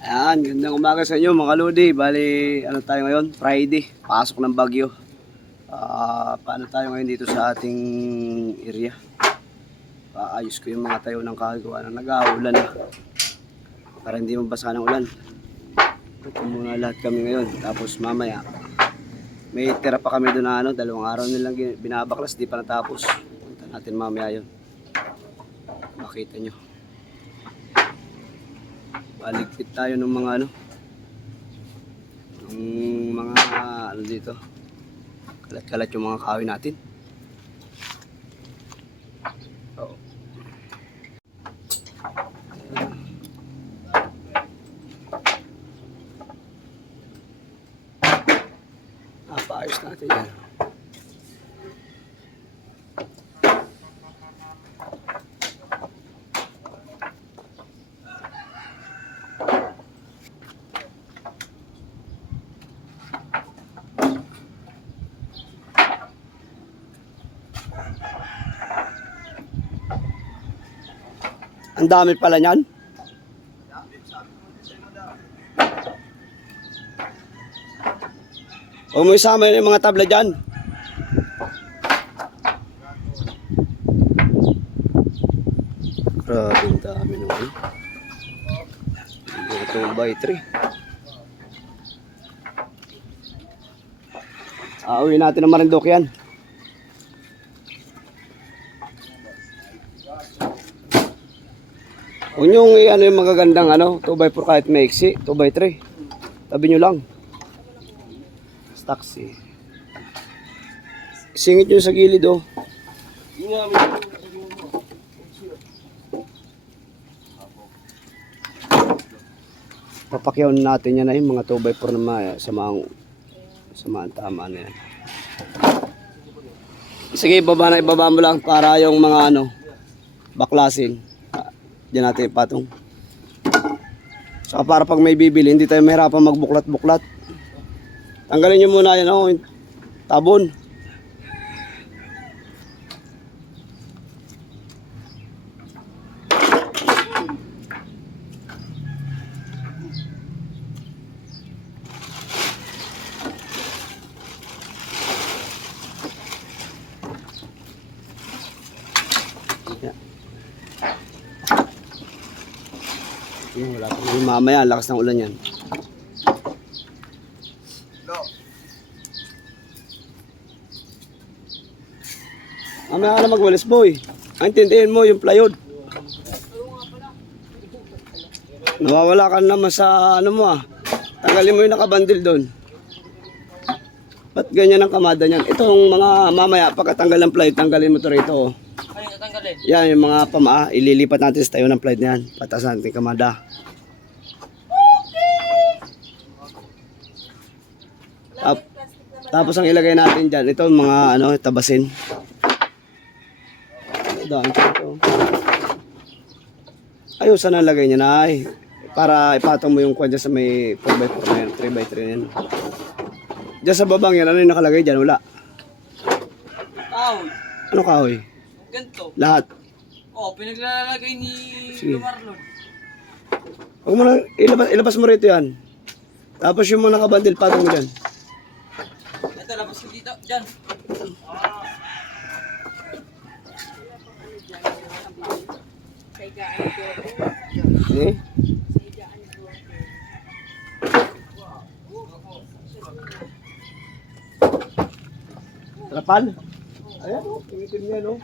Ayan, gandang umaga sa inyo mga lodi. Bali, ano tayo ngayon? Friday, pasok ng bagyo. Paano tayo ngayon dito sa ating area? Paayos ko yung mga tayo ng kagawa na nag-aulan na. Para hindi mabasa ng ulan. Ito muna lahat kami ngayon. Tapos mamaya, may tira pa kami doon na ano, 2 araw nilang binabaklas, di pa natapos. Punta natin mamaya yun. Makita nyo. Baligpit tayo ng mga ano, ng mga ano dito. Kalat-kalat yung mga kahoy natin. Oo. Paayos natin yan. Ang dami pala niyan. Huwag mo isama yung mga tabla dyan. Grabe ang dami naman. 2x3. Uwi natin ang Marinduque yan. Huwag nyo ano yung magagandang ano, 2x4 kahit maiksi, 2x3. Tabi nyo lang. Stocks eh. Singit nyo sa gilid oh. Papakyaw natin yan na yung mga 2x4 na samaang tama na yan. Sige, ibaba mo lang para yung mga ano, baklasin. Diyan natin ipatong. Saka para pag may bibili, hindi tayo mahirapan magbuklat-buklat. Tanggalin nyo muna yan, oh, tabon. Wala pa naman mamaya, lakas ng ulan yan. Mamaya ka na magwalis boy. Intindihin mo yung plywood. Nawawala ka naman sa ano mo ah. Tanggalin mo yung nakabandil doon. Ba't ganyan ang kamada niyan? Itong mga mamaya pagkatanggal ng plywood, tanggalin mo to rito oh. Ay, natanggalin. Yan yung mga pamaa, ililipat natin sa tayo ng plywood niyan. Patas natin kamada. Tapos ang ilagay natin dyan, ito mga ano, tabasin. Ayusan ang lagay niya na ay. Para ipatong mo yung kwan dyan sa may 4x4 na yan, 3x3 na yan. Dyan sa babang yan, ano yung nakalagay dyan? Wala. Kahoy. Ano kahoy? Ganito. Lahat. Oh, pinaglalagay ni Sige. Marlon. Huwag mo na, ilabas mo rito yan. Tapos yung mga nakabandil, patong mo dyan. Ito, labas ko dito. Diyan. Eh? Trapal? Ayan o, tingitin niya no.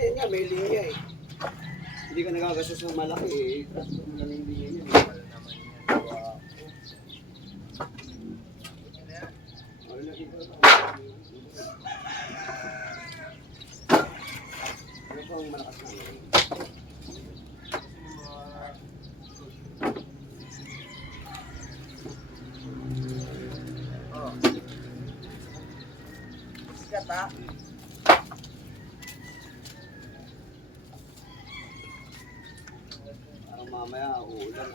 Eh nga, may linya eh. Hindi ka nagagastos ng malaki eh. Tapos mo lang yung linya niya. bang malakas na? Oh. Sikat ha? Parang mamaya uulan.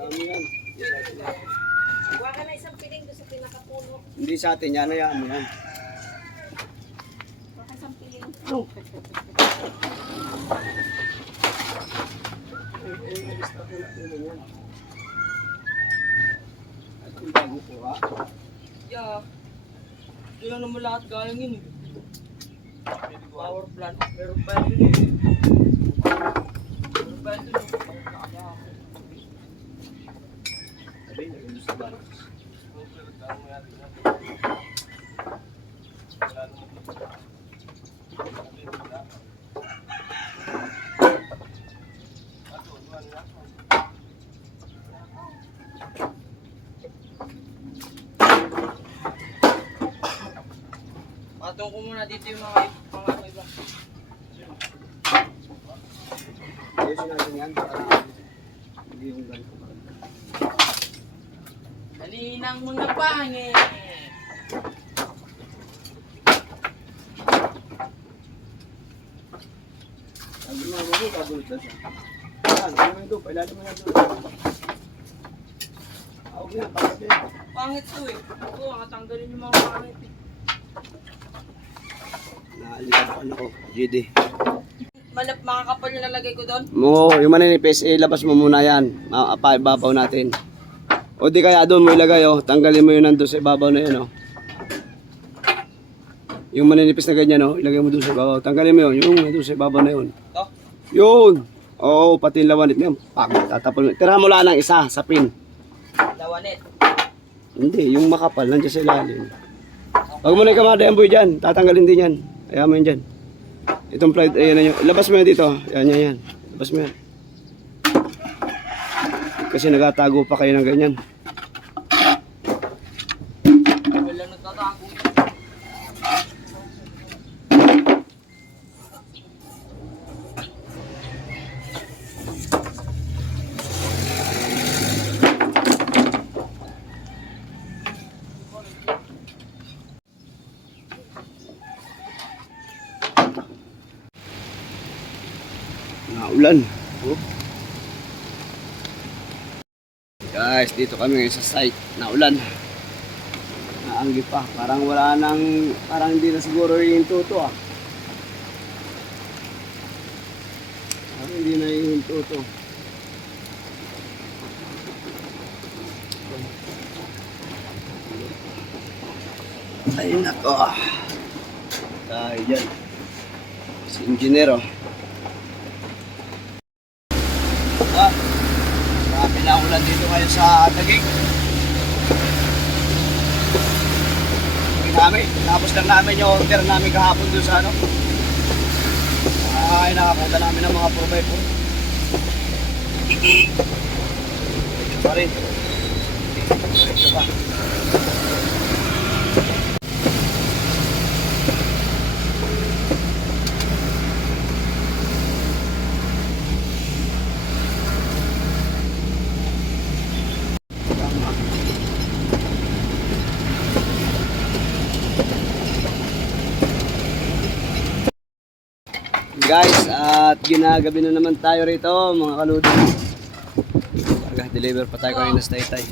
Dami yan. Huwag ka na isang piling doon sa pinakapuno. Hindi sa atin, yan na yan. Yan. Huwag ka isang piling. At kung bago po ha. Yeah. Yun lang naman lahat galing yun eh. Power plant. Meron pa yun eh. Meron pa yun dun eh. Sabi, nag-indus na ba? Patong ko muna dito yung mga ano iba. Ayusin natin yan para hindi yung ganito. Kalinang mga pangit. Sabi mo mo, kabulot na siya. Yan, ano mo doon, pailalim mo na doon. Awag na, bakit yan? Pangit to eh. Ako, katanggalin yung mga pangit eh. Naalipad ko ano ko, GD. Makakapal yung lalagay ko doon. Mo, yung maninipis, ilabas mo muna yan. Ibabaw natin. O di kaya doon mo ilagay, oh. Tanggalin mo yun nandun sa ibabaw na yun, oh. Yung maninipis na ganyan, oh. Ilagay mo doon sa ibabaw. Tanggalin mo yun, yung nandun sa ibabaw na yun. Ito? Yun! Oo, pati yung lawanit na yun. Tatapon mo. Tirahan mo lang ng isa sa pin. Lawanit. Hindi, yung makapal, nandiyan sa ilalim. Huwag mo na yung kamada yan, boy, dyan. Tatanggalin din yan. Kaya mo yun dyan. Itong pride, ayan na yun. Labas mo yan dito. Yan. Labas mo yan. Kasi nagatago pa kayo ng ganyan. Wala nagtatago. Naulan. Oh. Guys, dito kami ngayon sa site. Naulan. Naanggi pa. Parang wala nang, parang hindi na siguro yung tuto ah. Parang hindi na yung tuto. Ay nako. Tayo dyan. Si engineer oh. Marami na ulan dito ngayon sa Taguig. Tapos lang namin yung order namin kahapon doon sa ano. Ay, nakapunta namin ng mga 4x4. Pa rin. Ito pa. Guys, at ginagabi na naman tayo rito mga kaludi. Deliver pa tayo kanina sa Taytay.